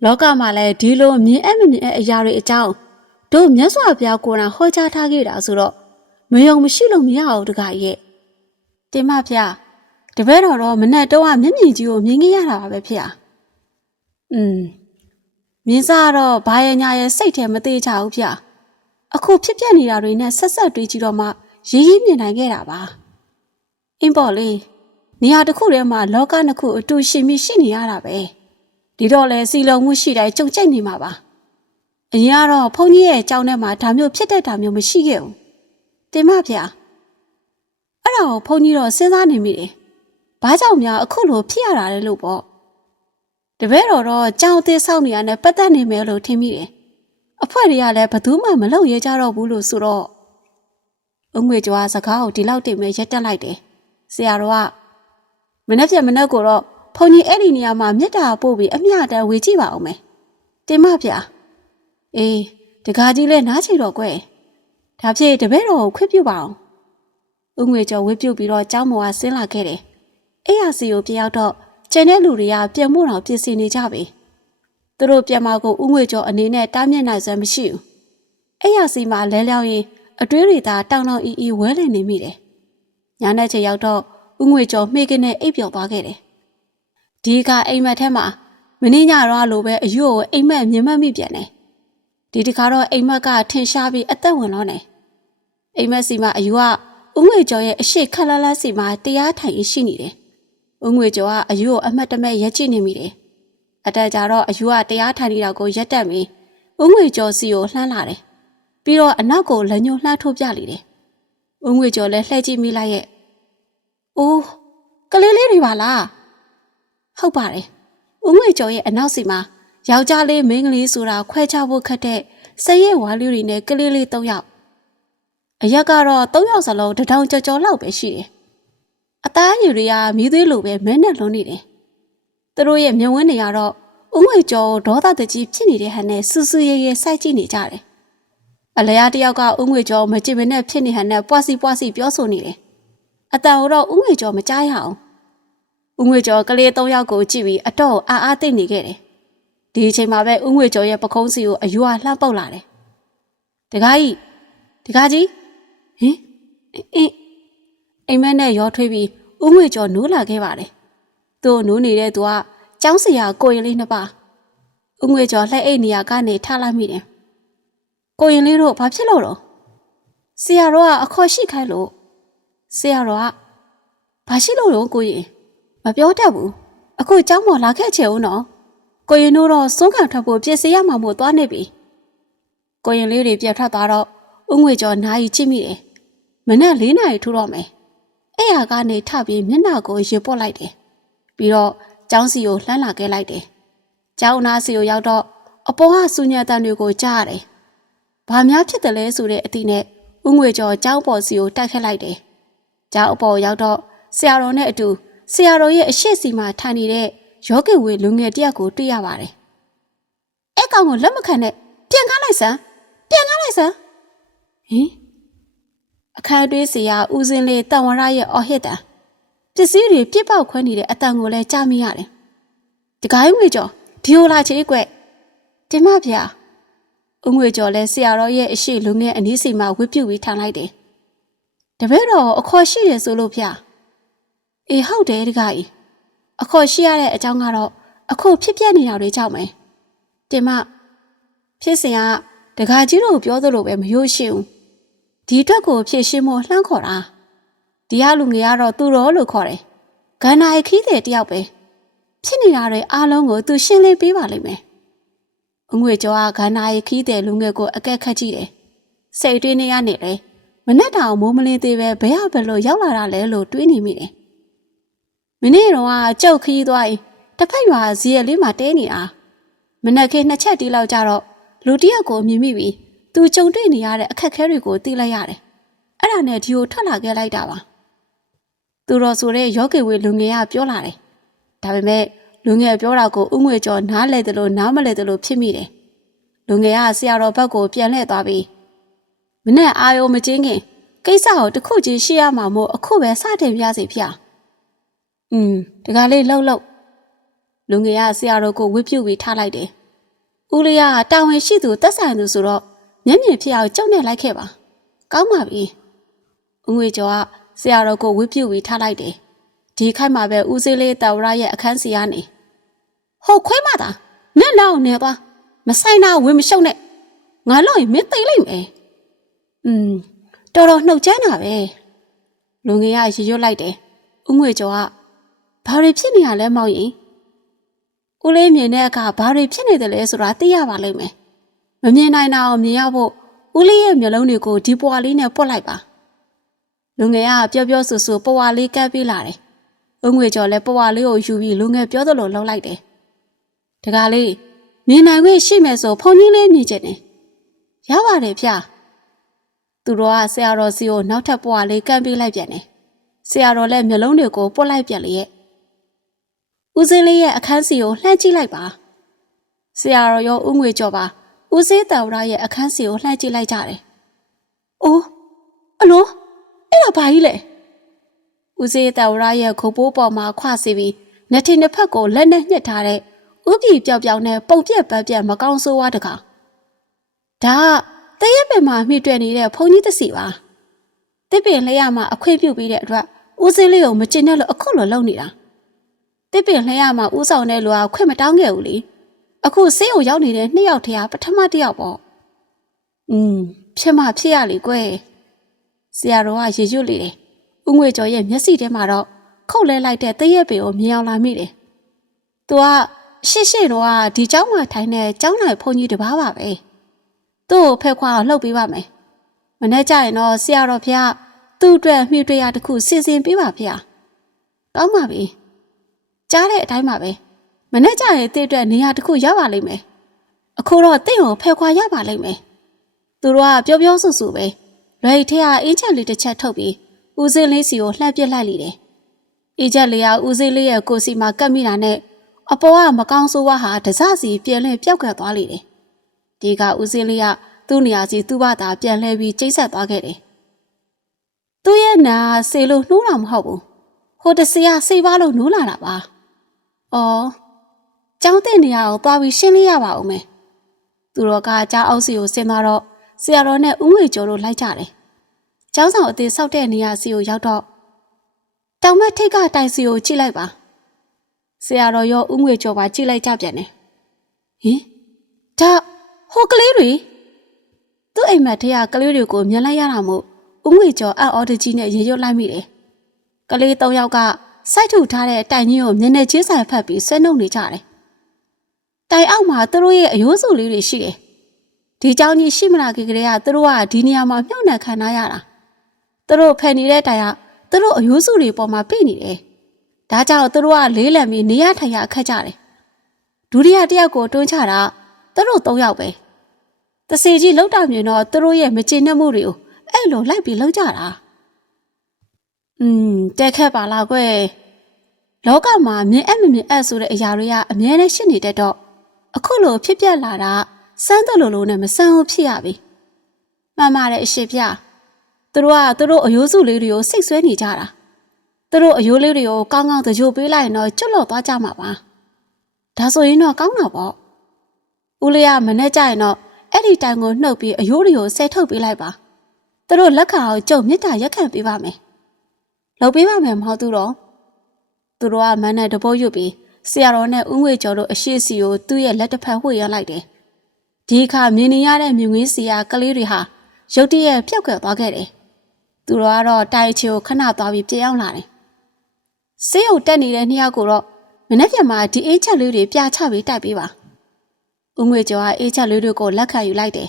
လောကမှာလည်းဒီလိုမြင်အပ်မမြင်အပ်အရာတွေအကြောင်းတို့မြတ်စွာဘုရားကိုယ်တိုင်ဟောကြားထားခဲ့တာဆိုတော့မယုံမရှိလို့မရအောင်တခါရဲ့တင်မဖျားတပည့်တော်တော့မနဲ့တော့မျက်မြင်ကြီးကိုမြင်ခဲ့ရတာပါပဲဖျားอืมမြင်းစားတော့ဘာရညာရဲ့စိတ်ထဲမသေးချဘူးဖျားအခုဖြစ်ပျက်နေတာတွေနဲ့ဆက်ဆက်တွေးကြည့်တော့မှရေးရေးမြင်နိုင်ခဲ့တာပါအင်းပေါ့လေနေရာတစ်ခုထဲမှာလောကနှစ်ခုအတူရှင်ပြီးရှိနေရတာပဲ ဒီတော့လဲစီလုံးမှုရှိတိုင်းကြုံကြိတ်နေမှာပါအရင်ကတော့ဘုန်းကြီးရဲ့အကြောင်းထဲမှာဒါမျိုးဖြစ်တတ်တာမျိုးမရှိခဲ့ဘူးတင်မဗျာအဲ့ဒါကိုဘုန်းကြီးတော့စဉ်းစားနေမိတယ်ဘာကြောင့်များအခုလိုဖြစ်ရတာလဲလို့ပေါ့တပည့်တော်တော့ကြောင်သေးဆောက်နေရတဲ့ပတ်သက်နေမယ်လို့ထင်မိတယ်အဖွဲတွေကလည်းဘသူမှမလုပ်ရဲကြတော့ဘူးလို့ဆိုတော့အငွေကြွားစကားကိုဒီလောက်တိတ်မဲ့ရက်တက်လိုက်တယ်ဆရာတော်ကမနေ့ပြမနေ့ကိုတော့ ဖုန်ကြီးအဲ့ဒီနေရာမှာမြတ်တာပို့ပြီးအမျှတန်းဝေကြည့်ပါအောင်မယ်တင်မဗျာအေးတကားကြီးလဲနားချီတော့ကွယ်ဒါဖြစ်တပည့်တော်ကိုခွင့်ပြုပါအောင်ဦးငွေကျော်ဝေပြုတ်ပြီးတော့ကျောင်းမော်ကဆင်းလာခဲ့တယ်အဲ့ရစီကိုပြောက်တော့ကျန်တဲ့လူတွေကပြန်မှုတော်ပြင်ဆင်နေကြပြီသူတို့ပြန်မကိုဦးငွေကျော်အနေနဲ့တားမြစ်နိုင်စွမ်းမရှိဘူးအဲ့ရစီမှာလဲလျောင်းရင်အတွေးတွေသာတောင်းတောင်းအီအီဝဲလည်နေမိတယ်ညာနဲ့ချေရောက်တော့ဦးငွေကျော်မှေကနေအိပ်ပျော်သွားခဲ့တယ် ဒီကအိမ်မက်ထဲမှာမင်းညတော့လိုပဲအယူကိုအိမ်မက်မြင်မှတ်မိပြန်တယ်ဒီတခါတော့အိမ်မက်ကထင်ရှားပြီးအသက်ဝင်တော့တယ်အိမ်မက်စီမှာအယူကဦးငွေကျော်ရဲ့အရှိခက်လန်းလန်းစီမှာတရားထိုင်ရှိနေတယ်ဦးငွေကျော်ကအယူကိုအမှတ်တမဲ့ရက်ကြည့်နေမိတယ်အတက်ကြတော့အယူကတရားထိုင်နေတာကိုရက်တက်ပြီးဦးငွေကျော်စီကိုလှမ်းလာတယ်ပြီးတော့အနောက်ကိုလက်ညှိုးလှမ်းထိုးပြလိုက်တယ်ဦးငွေကျော်လည်းလှည့်ကြည့်မိလိုက်ရဲ့အိုးကလေးလေးတွေပါလား ဟုတ်ပါတယ်ဦးငွေကျော်ရဲ့အနောက်စီမှာယောက်ျားလေးမိန်းကလေးဆိုတာခွဲခြားဖို့ခက်တဲ့စရဲဝါလူတွေနဲ့ကလေးလေး၃ယောက်အရက်ကတော့၃ယောက်စလုံးတထောင်ကြော်ကြော်လောက်ပဲရှိတယ်အသားရည်တွေကမြည်သေးလိုပဲမဲနဲ့လုံးနေတယ်သူတို့ရဲ့မျက်ဝန်းတွေကတော့ဦးငွေကျော်ဒေါသတကြီးဖြစ်နေတဲ့ဟန်နဲ့စူးစူးရဲရဲစိုက်ကြည့်နေကြတယ်အလျားတယောက်ကဦးငွေကျော်မကြည့်မနဲ့ဖြစ်နေဟန်နဲ့ပွားစီပွားစီပြောဆိုနေတယ်အတန်တော့ဦးငွေကျော်မကြားရအောင် ဦးငွေကျော်ကလေး၃ယောက်ကိုကြည့်ပြီးအတော့အားအားသိမ့်နေခဲ့တယ်ဒီအချိန်မှာပဲဦးငွေကျော်ရဲ့ပခုံးစီကိုအယူအလှမ်းပုတ်လာတယ်တကားကြီးတကားကြီးဟင်အင်းအိမ်မက်နဲ့ရောထွေးပြီးဦးငွေကျော်နိုးလာခဲ့ပါတယ်သူ့နိုးနေတဲ့သူကကျောင်းစရာကိုရင်လေးနှစ်ပါးဦးငွေကျော်လှဲ့အိတ်နေရာကနေထလိုက်မိတယ်ကိုရင်လေးတို့ဘာဖြစ်လို့တော့ဆရာတော်ကအခေါ်ရှိခိုင်းလို့ဆရာတော်ကဘာရှိလို့တော့ကိုရင်မ ပြောတတ်ဘူးအခုကျောင်းပေါ်လာခဲ့ချင်ဦးနော်ကိုရင်တို့တော့စွန့်ခံထွက်ဖို့ပြင်ဆင်ရမှာမို့သွားနေပြီကိုရင်လေးတွေပြတ်ထွက်သွားတော့ဦးငွေကျော်နားရီကြည့်မိတယ်မနေ့၄နာရီထူတော့မယ်အဲ့ဟာကနေထပြီးမျက်နှာကိုရေပုတ်လိုက်တယ်ပြီးတော့ကျောင်းစီကိုလှမ်းလာခဲ့လိုက်တယ်ကျောင်းနာစီကိုရောက်တော့အပေါ်ကစူညံတန်တွေကိုကြားရတယ်ဘာများဖြစ်တယ်လဲဆိုတဲ့အတိနဲ့ဦးငွေကျော်ကျောင်းပေါ်စီကိုတိုက်ခတ်လိုက်တယ်ကျောင်းအပေါ်ရောက်တော့ဆရာတော်နဲ့အတူ ဆရာတော်ရဲ့အရှိစီမှာထိုင်နေတဲ့ယောဂီဝေလူငယ်တယောက်ကိုတွေ့ရပါတယ်အဲ့ကောင်ကိုလက်မခံနဲ့ပြန်ကားလိုက်စမ်းပြန်ကားလိုက်စမ်းဟင်အခန်းတွင်းစီကဦးစင်းလေးတန်ဝရရဲ့အော်ဟစ်တံပစ္စည်းတွေပြစ်ပေါက်ခွဲနေတဲ့အတန်ကိုလည်းကြားမိရတယ်။တကိုင်းငွေကျော်ဒီလိုလာချေကွဒီမဗျာဦးငွေကျော်လည်းဆရာတော်ရဲ့အရှိလူငယ်အနည်းစီမှာဝစ်ပြုတ်ပြီးထိုင်လိုက်တယ်။တပည့်တော်အခေါ်ရှိရဆိုလို့ဗျာ။ အေးဟုတ်တယ်တကိုင်းအခေါ်ရှိရတဲ့အကြောင်းကတော့အခုဖြစ်ပြနေတာတွေကြောင့်ပဲ။တင်မဖြစ်စဉ်ကတကာကြီးတို့ပြောသလိုပဲမရိုးရှင်းဘူး။ဒီအတွက်ကိုဖြည့်ရှင်းဖို့လှမ်းခေါ်တာ။ဒီကလူငယ်ကတော့သူတော်လို့ခေါ်တယ်။ဂန္နာရခီးတဲ့တယောက်ပဲ။ဖြစ်နေတာတွေအားလုံးကိုသူရှင်းလင်းပေးပါလိမ့်မယ်။အငွေကျော်ကဂန္နာရခီးတဲ့လူငယ်ကိုအကက်ခတ်ကြည့်တယ်။စိတ်တွင်းနေရနေလေမနဲ့တောင်မိုးမလင်းသေးပဲဘယ်ဟာဘယ်လိုရောက်လာတာလဲလို့တွေးနေမိတယ်။ မနေ့တော့ကကြောက်ခီးသွားရင်တစ်ဖက်ရွာဇီရလေးမှာတဲနေတာ။မနက်ခင်းနှစ်ချက်တီးလောက်ကြတော့လူတယောက်ကိုမြင်မိပြီးသူကြုံတွေ့နေရတဲ့အခက်အခဲတွေကိုသိလိုက်ရတယ်။အဲ့ဒါနဲ့ဒီကိုထွက်လာခဲ့လိုက်တာပါ။သူတော်ဆိုတဲ့ယောဂီဝေလူငယ်ကပြောလာတယ်။ဒါပေမဲ့လူငယ်ပြောတာကိုဥငွေကျော်နားလဲတယ်လို့နားမလဲတယ်လို့ဖြစ်မိတယ်။လူငယ်ကဆရာတော်ဘက်ကိုပြန်လှည့်သွားပြီးမနဲ့အာယုံမကျင်းခင်ကိစ္စကိုတစ်ခုချင်းရှေ့ရမှာမို့အခုပဲစတင်ပြစီဖျား။ อืมဒီကလေးလှုပ်လှုပ်လူငယ်ကဆရာတော်ကိုဝှစ်ပြုတ်ပြီးထားလိုက်တယ်။ဦးလေးကတာဝန်ရှိသူတက်ဆိုင်သူဆိုတော့မျက်မြင်ဖြစ်အောင်ကြောက်နေလိုက်ခဲ့ပါ။ကောင်းပါပြီ။ဦးငွေကျော်ကဆရာတော်ကိုဝှစ်ပြုတ်ပြီးထားလိုက်တယ်။ဒီခိုက်မှာပဲဦးစေးလေးတာဝရရဲ့အခန်းစီကနေဟုတ်ခွဲမသားနင့်လောက်နေသွားမဆိုင်တာဝင်မရှုံနဲ့ငါလို့ရင်မင်းသိလိမ့်မယ်။อืมတော်တော်နှုတ်ချမ်းတာပဲ။လူငယ်ကရေရွတ်လိုက်တယ်။ဦးငွေကျော်က ဘာတွေဖြစ်နေရလဲမောင်ရင်။ဦးလေးမြင်တဲ့အခါဘာတွေဖြစ်နေတယ်လဲဆိုတာသိရပါလိမ့်မယ်။မမြင်နိုင်တာကိုမြင်ရဖို့ဦးလေးရဲ့မျက်လုံးတွေကိုဒီပွားလေးနဲ့ပွတ်လိုက်ပါ။လူငယ်ကပြောပြောဆူဆူပွားလေးကပ်ပြီးလာတယ်။ဦးငွေကျော်လည်းပွားလေးကိုယူပြီးလူငယ်ပြောသလိုလှုပ်လိုက်တယ်။တကားလေးမြင်နိုင်ခွင့်ရှိမယ်ဆိုဖုန်ကြီးလေးမြင်ချင်တယ်။ရပါတယ်ဗျာ။သူတော်ကဆရာတော်စီကိုနောက်ထပ်ပွားလေးကပ်ပြီးလိုက်ပြန်တယ်။ဆရာတော်လည်းမျက်လုံးတွေကိုပွတ်လိုက်ပြန်လေရဲ့။ ဦးစင်းလေးရဲ့အခန်းစီကိုလှမ်းကြည့်လိုက်ပါ။ဆရာတော်ရောဦးငွေကျော်ပါဦးစင်းတဝရရဲ့အခန်းစီကိုလှမ်းကြည့်လိုက်ကြတယ်။အိုးအလိုအဲ့ဒါဘာကြီးလဲ။ဦးစင်းတဝရရဲ့ခုပ်ပိုးပေါ်မှာခွစီပြီးနှစ်ထင်တစ်ဖက်ကိုလက်နဲ့ညှက်ထားတဲ့ဥပြီပျောက်ပျောက်နဲ့ပုံပြက်ပန်းပြက်မကောင်းဆိုးဝါးတကား။ဒါကတရက်ပင်မှာမိတွေ့နေတဲ့ဘုံကြီးတစီပါ။တစ်ပင်လျှရမှာအခွင့်ပြုတ်ပြီးတဲ့အတွက်ဦးစင်းလေးကိုမကျင်တဲ့လို့အခုလိုလုပ်နေတာ။ တစ်ပင်လျှရမှာဦးဆောင်တဲ့လူကခွင့်မတောင်းခဲ့ဘူးလေ။အခုဆေးကိုရောက်နေတဲ့နှစ်ယောက်တည်းကပထမတစ်ယောက်ပေါ့။อืมဖြစ်မှဖြစ်ရလေကွယ်။ဆရာတော်ကရေရွတ်လေတယ်။ဦးငွေကျော်ရဲ့မျက်စိထဲမှာတော့ခုတ်လဲလိုက်တဲ့တရက်ပင်ကိုမြင်အောင်လာမိတယ်။ "तू ကရှေ့ရှေ့တော့ကဒီเจ้าမှာထိုင်တဲ့เจ้าနိုင်ဘုန်းကြီးတစ်ပါးပါပဲ။သူ့ကိုဖက်ခွာအောင်လှုပ်ပေးပါမယ်။မနေ့ကျရင်တော့ဆရာတော်ဖះသူ့အတွက်မြှွေတရားတစ်ခုစီစဉ်ပေးပါဖះ။ကောင်းပါပြီ။ ကြားတဲ့အတိုင်းပါပဲ။မနေ့ကျရင်တင့်အတွက်နေရာတစ်ခုရပါလိမ့်မယ်။အခုတော့တင့်ကိုဖက်ခွာရပါလိမ့်မယ်။သူတို့ကပြောပြောဆူဆူပဲ။လွယ်ထဲကအင်းချက်လေးတစ်ချက်ထုတ်ပြီးဦးစင်းလေးစီကိုလှမ်းပစ်လိုက်လိတယ်။အေးချက်လေးကဦးစင်းလေးရဲ့ကိုယ်စီမှာကပ်မိတာနဲ့အပေါ်ကမကောင်းဆိုးဝါးဟာတစစီပြန်လဲပြောက်ကပ်သွားလေတယ်ဒီကဦးစင်းလေးကသူ့နေရာစီသူ့ဘာသာပြန်လဲပြီးကျိတ်ဆက်သွားခဲ့တယ်သူ့ရဲ့နာဆေလို့နှိုးတာမဟုတ်ဘူးဟိုတစီကဆေးပါလို့နှိုးလာတာပါ အော်ကျောင်းတဲ့နေရာကိုသွားပြီးရှင်းလေးရပါဦးမယ်သူတို့ကကြားအောက်စီကိုဆင်းသွားတော့ဆရာတော်နဲ့ဦးငွေကျော်တို့လိုက်ကြတယ်ကျောင်းဆောင်အသေးဆောက်တဲ့နေရာစီကိုရောက်တော့တောင်မက်ထိတ်ကတိုင်စီကိုကြည့်လိုက်ပါဆရာတော်ရောဦးငွေကျော်ပါကြည့်လိုက်ကြပြန်တယ်ဟင်ဒါဟိုကလေးတွေသူ့အိမ်မက်ထဲကကလေးတွေကိုမြင်လိုက်ရတာမို့ဦးငွေကျော်အံ့ဩတကြီးနဲ့ရေရွတ်လိုက်မိတယ်ကလေး၃ယောက်က စိုက်ထုထားတဲ့တိုင်ကြီးကိုမျက်နှာချင်းဆိုင်ဖက်ပြီးဆွဲနှုတ်နေကြတယ်တိုင်အောက်မှာသူတို့ရဲ့အယိုးစုလေးတွေရှိတယ်ဒီเจ้าကြီးရှိမလားခေကလေးကသူတို့ကဒီနေရာမှာမြှောက်နှံခံထားရတာသူတို့ဖယ်နေတဲ့တိုင်ကသူတို့အယိုးစုတွေပေါ်မှာပြိနေတယ်ဒါကြောင့်သူတို့ကလေးလံပြီးနေရထိုင်ရအခက်ကြတယ်ဒုတိယတစ်ယောက်ကိုတွန်းချတာသူတို့၃ယောက်ပဲတစီကြီးလောက်တာမြင်တော့သူတို့ရဲ့မကျေနပ်မှုတွေကိုအဲ့လိုလိုက်ပြီးလောက်ကြတာ อืมတက်ခက်ပါလားကွယ်လောကမှာမြင်အပ်မမြင်အပ်ဆိုတဲ့အရာတွေကအမြဲတမ်းရှိနေတတ်တော့အခုလိုဖြစ်ပျက်လာတာစမ်းတယ်လို့လို့နဲ့မစမ်းဘူးဖြစ်ရပြီမှန်ပါတယ်အရှိပြသူတို့ကသူတို့အယိုးစုလေးတွေကိုစိတ်ဆွဲနေကြတာသူတို့အယိုးလေးတွေကိုကောင်းကောင်းသကြိုပေးလိုက်ရင်တော့ကျွတ်လော့သွားကြမှာပါဒါဆိုရင်တော့ကောင်းတာပေါ့ဦးလေးကမနဲ့ကြရင်တော့အဲ့ဒီတိုင်ကိုနှုတ်ပြီးအယိုးတွေကိုဆဲထုတ်ပေးလိုက်ပါသူတို့လက်ခံအောင်ကြုံမြစ်တာရက်ခံပေးပါမယ် လုပ်ပေးပါမယ်မဟုတ်သူတော့သူတို့ကမန်းနဲ့တပိုးရွတ်ပြီးဆရာတော်နဲ့ဦးငွေကျော်တို့အရှိစီကိုသူ့ရဲ့လက်တစ်ဖက်ဝှေ့ရလိုက်တယ်ဒီအခါမြင်နေရတဲ့မြင်ကွင်းစီယာကလေးတွေဟာရုတ်တရက်ပျောက်ကသွားခဲ့တယ်သူတို့ကတော့တိုင်ချီကိုခဏသွားပြီးပြန်ရောက်လာတယ်ဆေးရုံတက်နေတဲ့နှစ်ယောက်ကိုတော့မနေ့ပြန်မှာဒီအေးချက်လေးတွေပြချပြီးတိုက်ပေးပါဦးငွေကျော်ကအေးချက်လေးတွေကိုလက်ခံယူလိုက်တယ်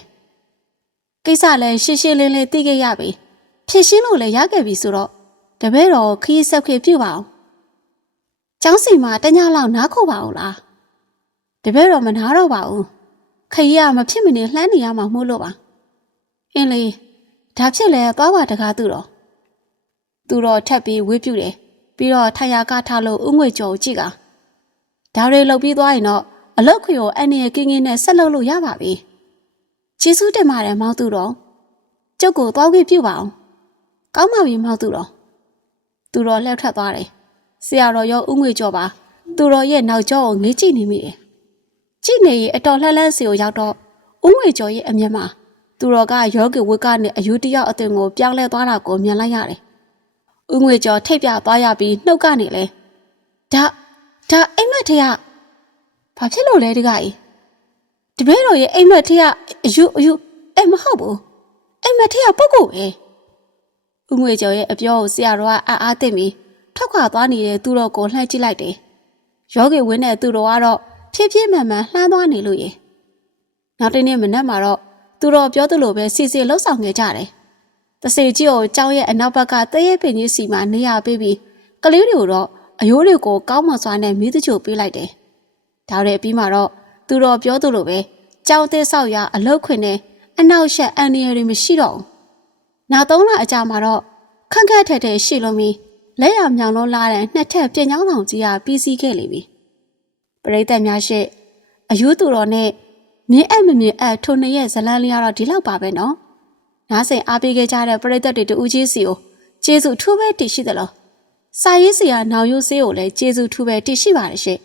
ကိစ္စလည်းရှင်းရှင်းလင်းလင်းသိခဲ့ရပြီဖြစ်ရှင်းလို့လည်းရခဲ့ပြီဆိုတော့ တပည့်တော်ခရီးဆက်ခွေပြုပါအောင်ကျောင်းစီမှာတညလောက်နားခိုပါဦးလားတပည့်တော်မနာတော့ပါဘူးခရီးကမဖြစ်မနေလှမ်းနေရမှာမို့လို့ပါအင်းလေဒါဖြစ်လဲသွားပါတကားသူတော့သူတော့ထပ်ပြီးဝေးပြူတယ်ပြီးတော့ထိုင်ရာကထားလို့ဥငွေကြော်ကိုကြည့်ကဒါတွေလှုပ်ပြီးသွားရင်တော့အလုတ်ခွေကိုအန်ရကင်းကင်းနဲ့ဆက်လုပ်လို့ရပါပြီကျေးဇူးတင်ပါတယ်မောင်သူတော်ကျုပ်ကိုသွားခွင့်ပြုပါအောင်ကောင်းပါပြီမောင်သူတော် သူတော်လှည့်ထွက်သွားတယ်ဆရာတော်ရောဥငွေကြော်ပါသူတော်ရဲ့နောက်ကျောကိုငေးကြည့်နေမိတယ်ကြည့်နေရင်အတော်လှမ်းလှမ်းစီကိုရောက်တော့ဥငွေကျော်ရဲ့အမျက်မှာသူတော်ကယောဂီဝိကနဲ့အယူတယောက်အသွင်ကိုပြောင်းလဲသွားတာကိုမြင်လိုက်ရတယ်။ဥငွေကျော်ထိတ်ပြသွားရပြီးနှုတ်ကနေလဲဒါဒါအိမ်မက်ထရဘာဖြစ်လို့လဲတကကြီးတပည့်တော်ရဲ့အိမ်မက်ထရအယူအယူအဲ့မဟုတ်ဘူးအိမ်မက်ထရပုတ်ကိုပဲ ဥငွေကျော်ရဲ့အပြောကိုဆရာတော်ကအားအားသိမ့်ပြီးထွက်ခွာသွားနေတဲ့သူတော်ကိုလှမ်းကြည့်လိုက်တယ်။ယောဂီဝင်းတဲ့သူတော်ကတော့ဖြည်းဖြည်းမှန်မှန်လှမ်းသွားနေလို့ရေနောက်တစ်နေ့မနက်မှာတော့သူတော်ပြောသလိုပဲစီစီလှုပ်ဆောင်နေကြတယ်တစေကြီးကိုကျောင်းရဲ့အနောက်ဘက်ကတရေပင်ကြီးစီမှာနေရပေးပြီးကလေးတွေကိုတော့အယိုးတွေကိုကောင်းမွန်စွာနဲ့မီးတချို့ပေးလိုက်တယ်ဒါတွေပြီးမှတော့သူတော်ပြောသလိုပဲကျောင်းသေးဆောက်ရအလုတ်ခွင်နဲ့အနောက်ရှက်အန်ဒီရတွေမရှိတော့ဘူး နောက်သုံးလအကြာမှာတော့ခန့်ခန့်ထက်ထက်ရှိလုံးပြီးလက်ရမြောင်လုံးလာတဲ့နှစ်ထပ်ပြင်ကြောင်းဆောင်ကြီးကပြီးစီးခဲ့လိမ့်ပြီပရိသတ်များရှိအယူသူတော်နဲ့မြင်းအပ်မမြင်းအပ်ထိုနှစ်ရဲ့ဇလန်းလေးကတော့ဒီလောက်ပါပဲနော်နားဆင်အားပေးခဲ့ကြတဲ့ပရိသတ်တွေတူးကြီးစီကိုကျေးဇူးထူးပဲတည်ရှိသလားစာရေးဆရာနောင်ရိုးဆေးကိုလည်းကျေးဇူးထူးပဲတည်ရှိပါတယ်ရှင့်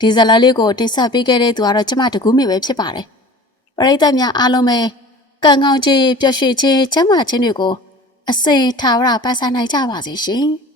ဒီဇလန်းလေးကိုတင်ဆက်ပေးခဲ့တဲ့သူကတော့ကျမတကူးမိပဲဖြစ်ပါတယ်ပရိသတ်များအားလုံးပဲ ကံကောင်းခြင်းပျော်ရွှင်ခြင်းကျမ်းမာခြင်းတွေကိုအစိမ်ထာဝရပါဆိုင်နိုင်ကြပါစေရှင်